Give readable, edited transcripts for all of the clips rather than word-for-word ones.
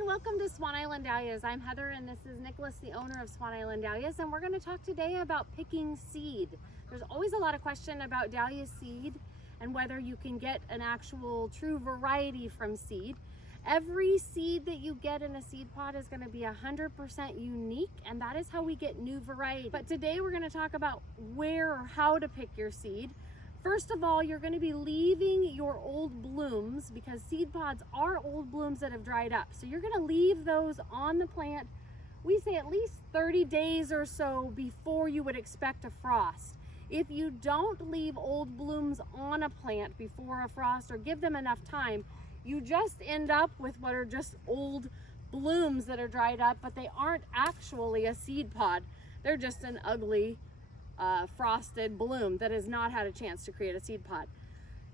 and welcome to Swan Island Dahlias. I'm Heather and this is Nicholas, the owner of Swan Island Dahlias, and we're going to talk today about picking seed. There's always a lot of question about dahlia seed and whether you can get an actual true variety from seed. Every seed that you get in a seed pod is going to be 100% unique, and that is how we get new variety. But today we're going to talk about where or how to pick your seed. First of all, you're going to be leaving your old blooms, because seed pods are old blooms that have dried up. So you're going to leave those on the plant, we say at least 30 days or so before you would expect a frost. If you don't leave old blooms on a plant before a frost or give them enough time, you just end up with what are just old blooms that are dried up, but they aren't actually a seed pod. They're just an ugly frosted bloom that has not had a chance to create a seed pod.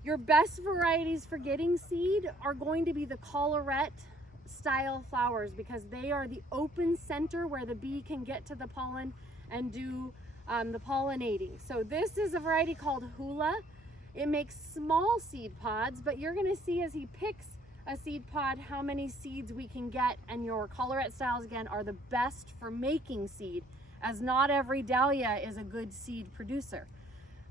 Your best varieties for getting seed are going to be the collarette style flowers, because they are the open center where the bee can get to the pollen and do the pollinating. So this is a variety called Hula. It makes small seed pods, but you're going to see as he picks a seed pod how many seeds we can get, and your collarette styles again are the best for making seed, as not every dahlia is a good seed producer.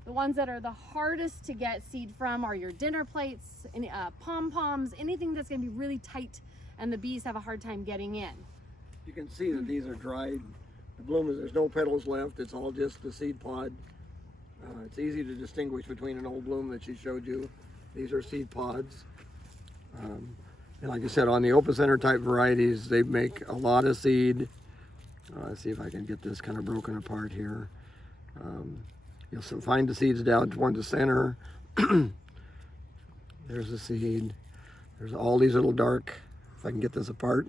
The ones that are the hardest to get seed from are your dinner plates, pom-poms, anything that's going to be really tight and the bees have a hard time getting in. You can see that these are dried. The bloom is, there's no petals left, it's all just the seed pod. It's easy to distinguish between an old bloom that she showed you. These are seed pods. And like I said, on the open center type varieties, they make a lot of seed. Let's see if I can get this kind of broken apart here. You'll find the seeds down toward the center. There's the seed. There's all these little dark, if I can get this apart.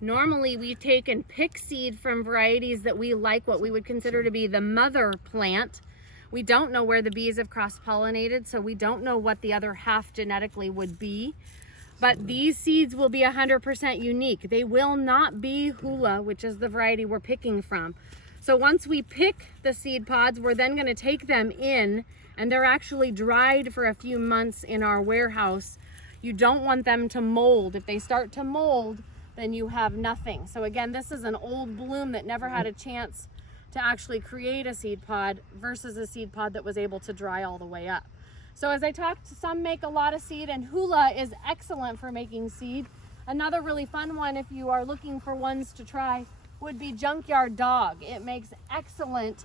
Normally we take and pick seed from varieties that we like, what we would consider to be the mother plant. We don't know where the bees have cross-pollinated, so we don't know what the other half genetically would be. But these seeds will be 100% unique. They will not be Hula, which is the variety we're picking from. So once we pick the seed pods, we're then going to take them in, and they're actually dried for a few months in our warehouse. You don't want them to mold. If they start to mold, then you have nothing. So again, this is an old bloom that never had a chance to actually create a seed pod versus a seed pod that was able to dry all the way up. So as I talked, some make a lot of seed, and Hula is excellent for making seed. Another really fun one, if you are looking for ones to try, would be Junkyard Dog. It makes excellent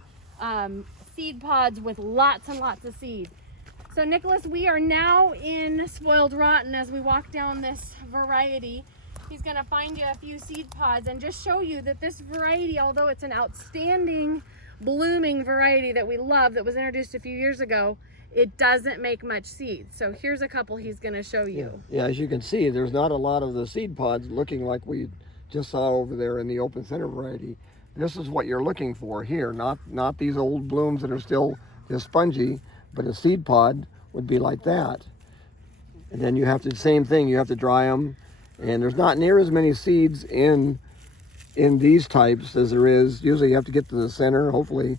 seed pods with lots and lots of seed. So Nicholas, we are now in Spoiled Rotten as we walk down this variety. He's gonna find you a few seed pods and just show you that this variety, although it's an outstanding blooming variety that we love, that was introduced a few years ago, it doesn't make much seed. So here's a couple he's going to show you. Yeah, as you can see, there's not a lot of the seed pods looking like we just saw over there in the open center variety. This is what you're looking for here, not these old blooms that are still just spongy, but a seed pod would be like that. And then you have to, same thing, you have to dry them, and there's not near as many seeds in these types as there is. Usually you have to get to the center. Hopefully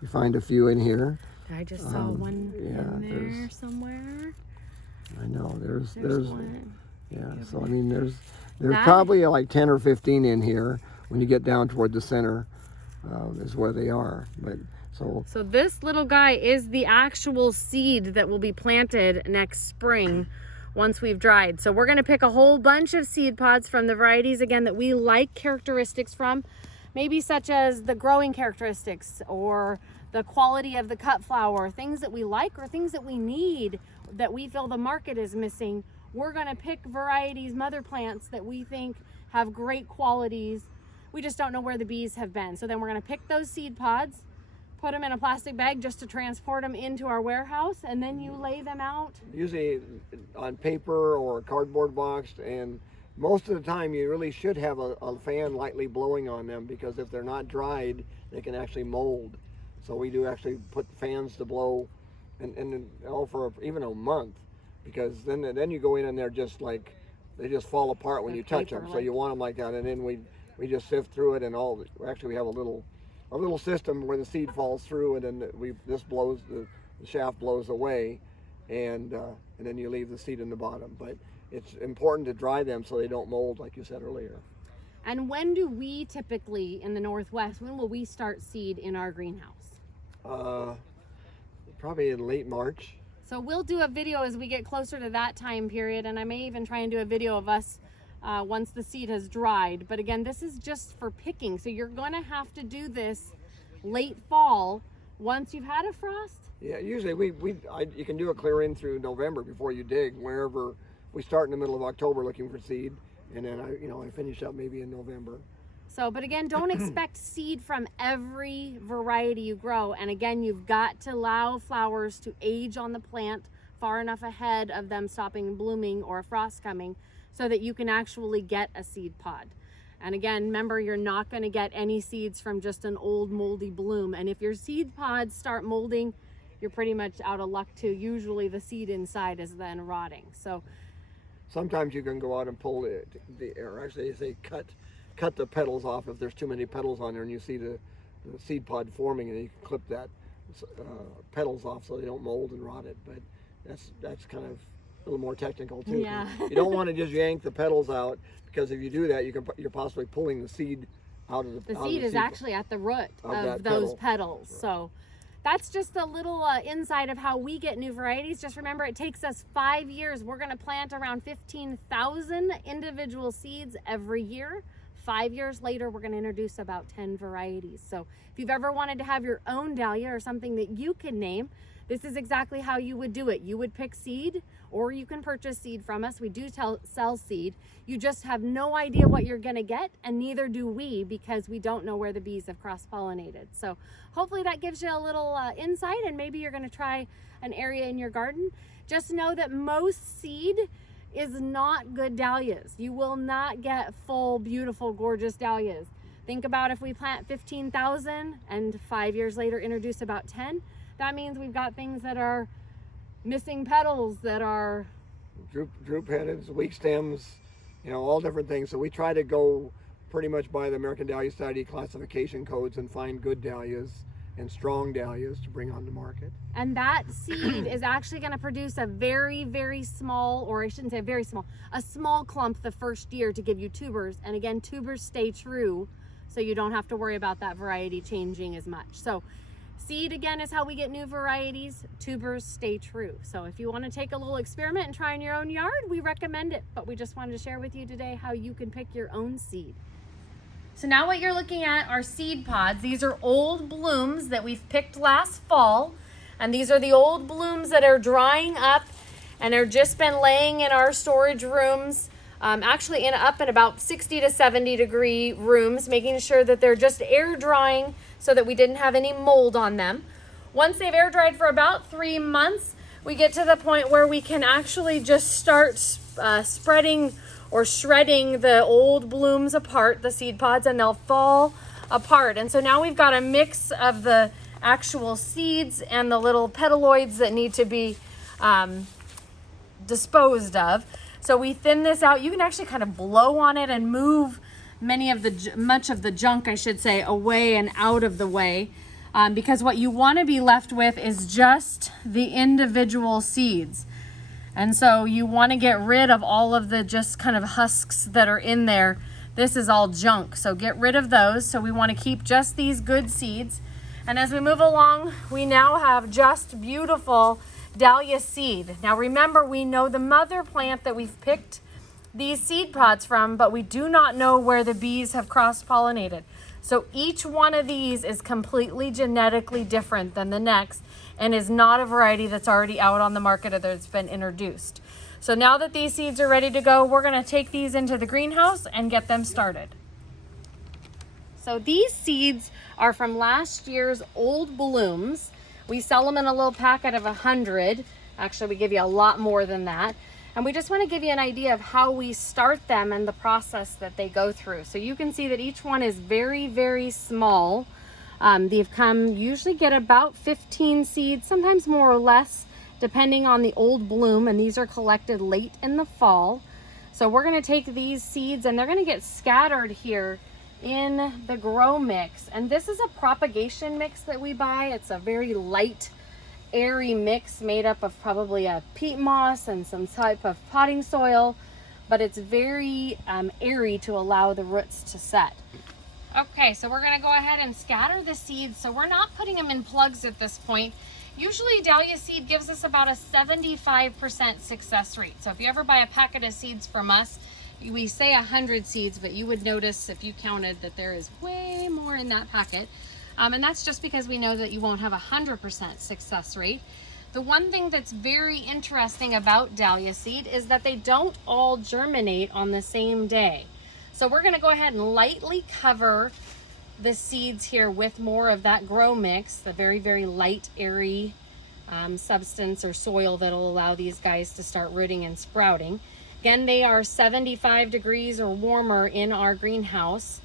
you find a few in here. I just saw one in there somewhere. I know, there's one. Yeah, so I mean, there's probably like 10 or 15 in here. When you get down toward the center, is where they are. But so this little guy is the actual seed that will be planted next spring once we've dried. So we're going to pick a whole bunch of seed pods from the varieties, again, that we like characteristics from, maybe such as the growing characteristics or the quality of the cut flower, things that we like or things that we need that we feel the market is missing. We're going to pick varieties, mother plants, that we think have great qualities. We just don't know where the bees have been. So then we're going to pick those seed pods, put them in a plastic bag just to transport them into our warehouse, and then you lay them out. Usually on paper or a cardboard box, and most of the time you really should have a fan lightly blowing on them, because if they're not dried, they can actually mold. So we do actually put fans to blow, and all for even a month, because then you go in and they're just like, they just fall apart when you touch them. So you want them like that, and then we just sift through it, and actually we have a little system where the seed falls through, and then this blows, the shaft blows away, and then you leave the seed in the bottom. But it's important to dry them so they don't mold, like you said earlier. And when do we typically in the Northwest, when will we start seed in our greenhouse? Probably in late March. So we'll do a video as we get closer to that time period, and I may even try and do a video of us once the seed has dried. But again, this is just for picking, so you're going to have to do this late fall once you've had a frost. Yeah, usually you can do a clear in through November before you dig. Wherever we start in the middle of October looking for seed, and then I finish up maybe in November. So, but again, don't expect seed from every variety you grow. And again, you've got to allow flowers to age on the plant far enough ahead of them stopping blooming or a frost coming so that you can actually get a seed pod. And again, remember, you're not going to get any seeds from just an old moldy bloom. And if your seed pods start molding, you're pretty much out of luck too. Usually the seed inside is then rotting. So sometimes you can go out and pull or actually they say cut the petals off if there's too many petals on there, and you see the seed pod forming, and you can clip that petals off so they don't mold and rot it. But that's kind of a little more technical too. Yeah. You don't want to just yank the petals out, because if you do that, you're possibly pulling the seed out of the. The seed is actually at the root of those petals. Right. So that's just a little insight of how we get new varieties. Just remember, it takes us 5 years. We're going to plant around 15,000 individual seeds every year. 5 years later, we're going to introduce about 10 varieties. So if you've ever wanted to have your own dahlia or something that you can name, this is exactly how you would do it. You would pick seed, or you can purchase seed from us. We do sell seed. You just have no idea what you're going to get, and neither do we, because we don't know where the bees have cross-pollinated. So hopefully that gives you a little insight, and maybe you're going to try an area in your garden. Just know that most seed is not good dahlias. You will not get full, beautiful, gorgeous dahlias. Think about if we plant 15,000 and 5 years later introduce about 10, that means we've got things that are missing petals, that are droop headed, weak stems, all different things. So we try to go pretty much by the American Dahlia Society classification codes and find good dahlias and strong dahlias to bring on the market. And that seed is actually going to produce a very, very small, or I shouldn't say very small, a small clump the first year to give you tubers. And again, tubers stay true, so you don't have to worry about that variety changing as much. So seed, again, is how we get new varieties. Tubers stay true. So if you want to take a little experiment and try in your own yard, we recommend it. But we just wanted to share with you today how you can pick your own seed. So now what you're looking at are seed pods. These are old blooms that we've picked last fall. And these are the old blooms that are drying up and have just been laying in our storage rooms, actually up in about 60 to 70 degree rooms, making sure that they're just air drying so that we didn't have any mold on them. Once they've air dried for about 3 months, we get to the point where we can actually just start spreading or shredding the old blooms apart, the seed pods, and they'll fall apart. And so now we've got a mix of the actual seeds and the little petaloids that need to be disposed of. So we thin this out. You can actually kind of blow on it and move much of the junk, I should say, away and out of the way, because what you want to be left with is just the individual seeds. And so you want to get rid of all of the just kind of husks that are in there. This is all junk, so get rid of those. So we want to keep just these good seeds. And as we move along, we now have just beautiful dahlia seed. Now remember, we know the mother plant that we've picked these seed pods from, but we do not know where the bees have cross-pollinated. So each one of these is completely genetically different than the next and is not a variety that's already out on the market or that's been introduced. So now that these seeds are ready to go, we're going to take these into the greenhouse and get them started. So these seeds are from last year's old blooms. We sell them in a little packet of 100. Actually, we give you a lot more than that. And we just want to give you an idea of how we start them and the process that they go through. So you can see that each one is very, very small. They've usually get about 15 seeds, sometimes more or less, depending on the old bloom. And these are collected late in the fall. So we're going to take these seeds and they're going to get scattered here in the grow mix. And this is a propagation mix that we buy. It's a very light airy mix made up of probably a peat moss and some type of potting soil, but it's very airy to allow the roots to set. Okay, so we're gonna go ahead and scatter the seeds. So we're not putting them in plugs at this point. Usually dahlia seed gives us about a 75% success rate. So if you ever buy a packet of seeds from us, we say 100 seeds, but you would notice if you counted that there is way more in that packet. And that's just because we know that you won't have a 100% success rate. The one thing that's very interesting about dahlia seed is that they don't all germinate on the same day. So we're gonna go ahead and lightly cover the seeds here with more of that grow mix, the very, very light, airy substance or soil that'll allow these guys to start rooting and sprouting. Again, they are 75 degrees or warmer in our greenhouse.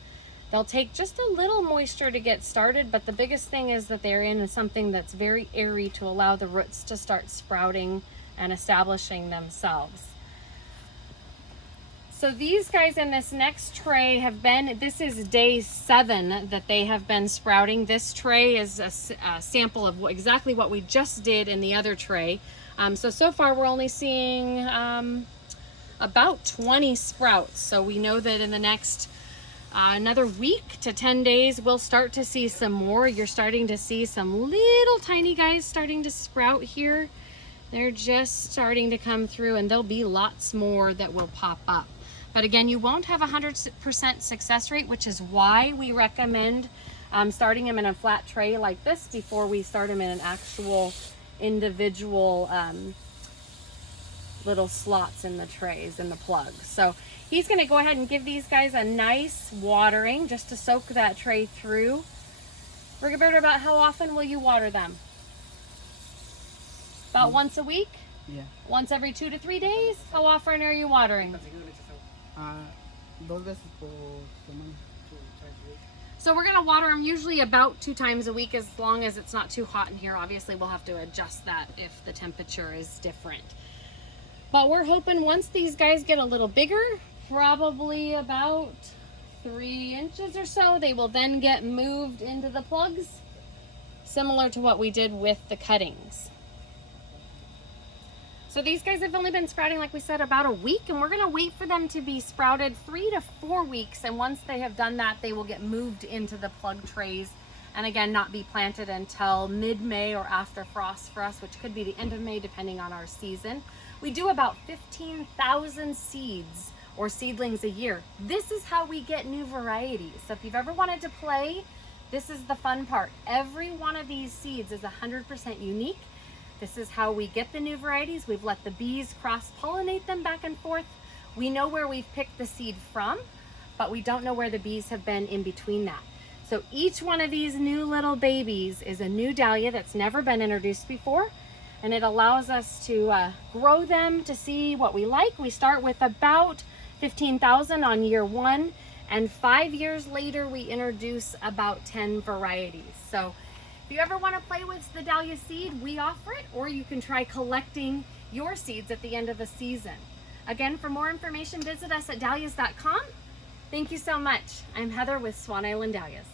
They'll take just a little moisture to get started, but the biggest thing is that they're in something that's very airy to allow the roots to start sprouting and establishing themselves. So these guys in this next tray have been, this is day 7 that they have been sprouting. This tray is a sample of exactly what we just did in the other tray. So far we're only seeing about 20 sprouts. So we know that in the next another week to 10 days, we'll start to see some more. You're starting to see some little tiny guys starting to sprout here. They're just starting to come through, and there'll be lots more that will pop up. But again, you won't have a 100% success rate, which is why we recommend starting them in a flat tray like this before we start them in an actual individual little slots in the trays and the plugs. So he's gonna go ahead and give these guys a nice watering just to soak that tray through. Rigoberto, about how often will you water them? About once a week? Yeah. Once every 2 to 3 days? How often are you watering? Dos veces por semana. So we're gonna water them usually about 2 times a week, as long as it's not too hot in here. Obviously we'll have to adjust that if the temperature is different. But we're hoping once these guys get a little bigger, probably about 3 inches or so, they will then get moved into the plugs, similar to what we did with the cuttings. So these guys have only been sprouting, like we said, about a week, and we're gonna wait for them to be sprouted 3 to 4 weeks. And once they have done that, they will get moved into the plug trays, and again, not be planted until mid-May or after frost for us, which could be the end of May, depending on our season. We do about 15,000 seeds or seedlings a year. This is how we get new varieties. So if you've ever wanted to play, this is the fun part. Every one of these seeds is 100% unique. This is how we get the new varieties. We've let the bees cross-pollinate them back and forth. We know where we've picked the seed from, but we don't know where the bees have been in between that. So each one of these new little babies is a new dahlia that's never been introduced before, and it allows us to grow them to see what we like. We start with about 15,000 on year 1, and 5 years later we introduce about 10 varieties. So if you ever want to play with the dahlia seed, we offer it, or you can try collecting your seeds at the end of a season. Again, for more information, visit us at dahlias.com. Thank you so much. I'm Heather with Swan Island Dahlias.